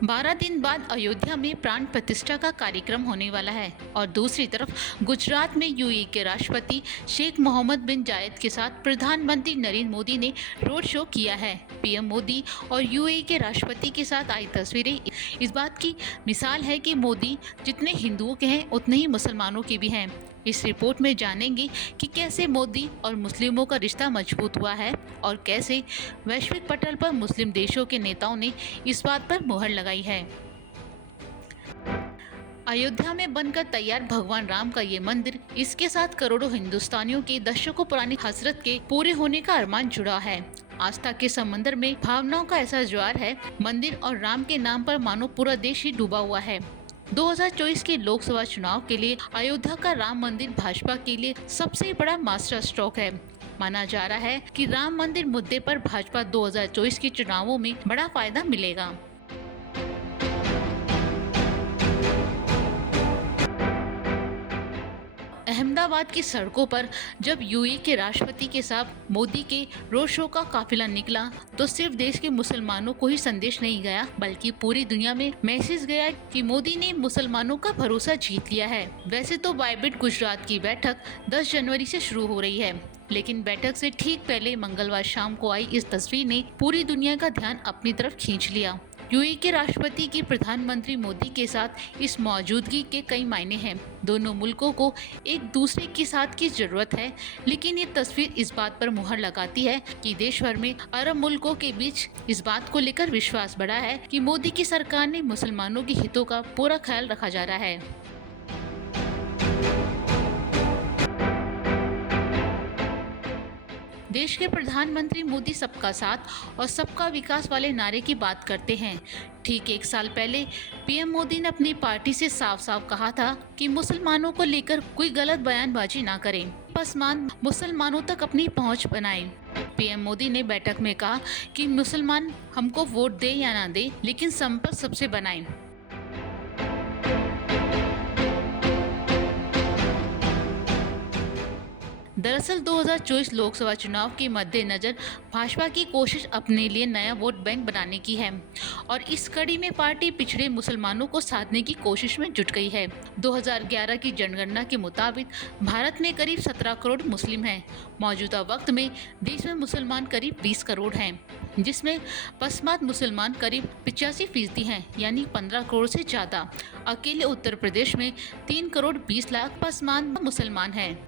12 दिन बाद अयोध्या में प्राण प्रतिष्ठा का कार्यक्रम होने वाला है और दूसरी तरफ गुजरात में यूएई के राष्ट्रपति शेख मोहम्मद बिन जायद के साथ प्रधानमंत्री नरेंद्र मोदी ने रोड शो किया है। पीएम मोदी और यूएई के राष्ट्रपति के साथ आई तस्वीरें इस बात की मिसाल है कि मोदी जितने हिंदुओं के हैं उतने ही मुसलमानों के भी हैं। इस रिपोर्ट में जानेंगे कि कैसे मोदी और मुस्लिमों का रिश्ता मजबूत हुआ है और कैसे वैश्विक पटल पर मुस्लिम देशों के नेताओं ने इस बात पर मुहर लगाई है। अयोध्या में बनकर तैयार भगवान राम का ये मंदिर, इसके साथ करोड़ों हिंदुस्तानियों की दशकों पुरानी हसरत के पूरे होने का अरमान जुड़ा है। आस्था के समंदर में भावनाओं का ऐसा ज्वार है। मंदिर और राम के नाम पर मानो पूरा देश ही डूबा हुआ है। 2024 के लोकसभा चुनाव के लिए अयोध्या का राम मंदिर भाजपा के लिए सबसे बड़ा मास्टर स्ट्रोक है। माना जा रहा है कि राम मंदिर मुद्दे पर भाजपा 2024 के चुनावों में बड़ा फायदा मिलेगा। अहमदाबाद की सड़कों पर जब यूएई के राष्ट्रपति के साथ मोदी के रोड शो का काफिला निकला तो सिर्फ देश के मुसलमानों को ही संदेश नहीं गया, बल्कि पूरी दुनिया में मैसेज गया कि मोदी ने मुसलमानों का भरोसा जीत लिया है। वैसे तो बाइबिट गुजरात की बैठक 10 जनवरी से शुरू हो रही है, लेकिन बैठक से ठीक पहले मंगलवार शाम को आई इस तस्वीर ने पूरी दुनिया का ध्यान अपनी तरफ खींच लिया। यूएई के राष्ट्रपति की प्रधानमंत्री मोदी के साथ इस मौजूदगी के कई मायने हैं। दोनों मुल्कों को एक दूसरे के साथ की जरूरत है, लेकिन ये तस्वीर इस बात पर मुहर लगाती है कि देश भर में अरब मुल्कों के बीच इस बात को लेकर विश्वास बढ़ा है कि मोदी की सरकार ने मुसलमानों के हितों का पूरा ख्याल रखा जा रहा है। देश के प्रधानमंत्री मोदी सबका साथ और सबका विकास वाले नारे की बात करते हैं। ठीक 1 साल पहले पीएम मोदी ने अपनी पार्टी से साफ साफ कहा था कि मुसलमानों को लेकर कोई गलत बयानबाजी ना करें, पसमानद मुसलमानों तक अपनी पहुंच बनाएं। पीएम मोदी ने बैठक में कहा कि मुसलमान हमको वोट दे या ना दे, लेकिन संपर्क सबसे बनाएं। दरअसल 2024 लोकसभा चुनाव के मद्देनजर भाजपा की कोशिश अपने लिए नया वोट बैंक बनाने की है और इस कड़ी में पार्टी पिछड़े मुसलमानों को साधने की कोशिश में जुट गई है। 2011 की जनगणना के मुताबिक भारत में करीब 17 करोड़ मुस्लिम हैं। मौजूदा वक्त में देश में मुसलमान करीब 20 करोड़ हैं, जिसमें पसमानद मुसलमान करीब 85% हैं, यानी 15 करोड़ से ज़्यादा। अकेले उत्तर प्रदेश में 3 करोड़ 20 लाख पसमानद मुसलमान हैं।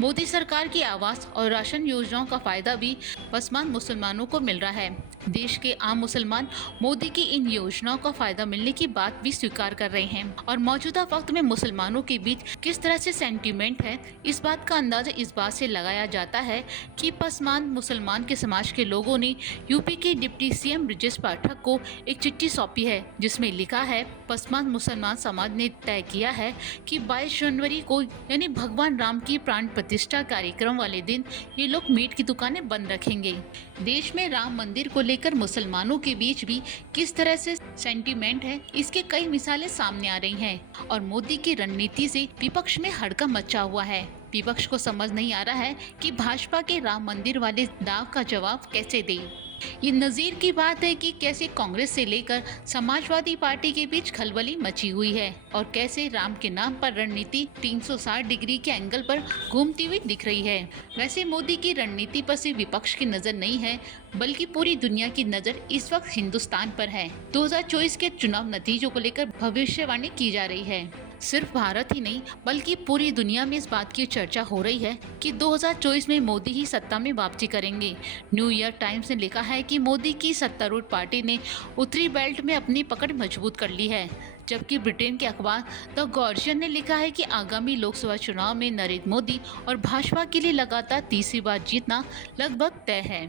मोदी सरकार की आवास और राशन योजनाओं का फायदा भी पसमानद मुसलमानों को मिल रहा है। देश के आम मुसलमान मोदी की इन योजनाओं का फायदा मिलने की बात भी स्वीकार कर रहे हैं और मौजूदा वक्त में मुसलमानों के बीच किस तरह से सेंटीमेंट है, इस बात का अंदाजा इस बात से लगाया जाता है कि पसमानद मुसलमान के समाज के लोगों ने यूपी के डिप्टी सीएम ब्रजेश पाठक को एक चिट्ठी सौंपी है, जिसमें लिखा है पसमानद मुसलमान समाज ने तय किया है कि 22 जनवरी को यानी भगवान राम की प्राण प्रतिष्ठा कार्यक्रम वाले दिन ये लोग मीट की दुकानें बंद रखेंगे। देश में राम मंदिर को लेकर मुसलमानों के बीच भी किस तरह से सेंटीमेंट है, इसके कई मिसालें सामने आ रही हैं और मोदी की रणनीति से विपक्ष में हड़कंप मचा हुआ है। विपक्ष को समझ नहीं आ रहा है कि भाजपा के राम मंदिर वाले दाव का जवाब कैसे दे। ये नज़ीर की बात है कि कैसे कांग्रेस से लेकर समाजवादी पार्टी के बीच खलबली मची हुई है और कैसे राम के नाम पर रणनीति 360 डिग्री के एंगल पर घूमती हुई दिख रही है। वैसे मोदी की रणनीति पर सिर्फ विपक्ष की नज़र नहीं है, बल्कि पूरी दुनिया की नज़र इस वक्त हिंदुस्तान पर है। 2024 के चुनाव नतीजों को लेकर भविष्यवाणी की जा रही है। सिर्फ भारत ही नहीं बल्कि पूरी दुनिया में इस बात की चर्चा हो रही है कि 2024 में मोदी ही सत्ता में वापसी करेंगे। न्यू ईयर टाइम्स ने लिखा है कि मोदी की सत्तारूढ़ पार्टी ने उत्तरी बेल्ट में अपनी पकड़ मजबूत कर ली है, जबकि ब्रिटेन के अखबार द गार्जियन ने लिखा है कि आगामी लोकसभा चुनाव में नरेंद्र मोदी और भाजपा के लिए लगातार तीसरी बार जीतना लगभग तय है।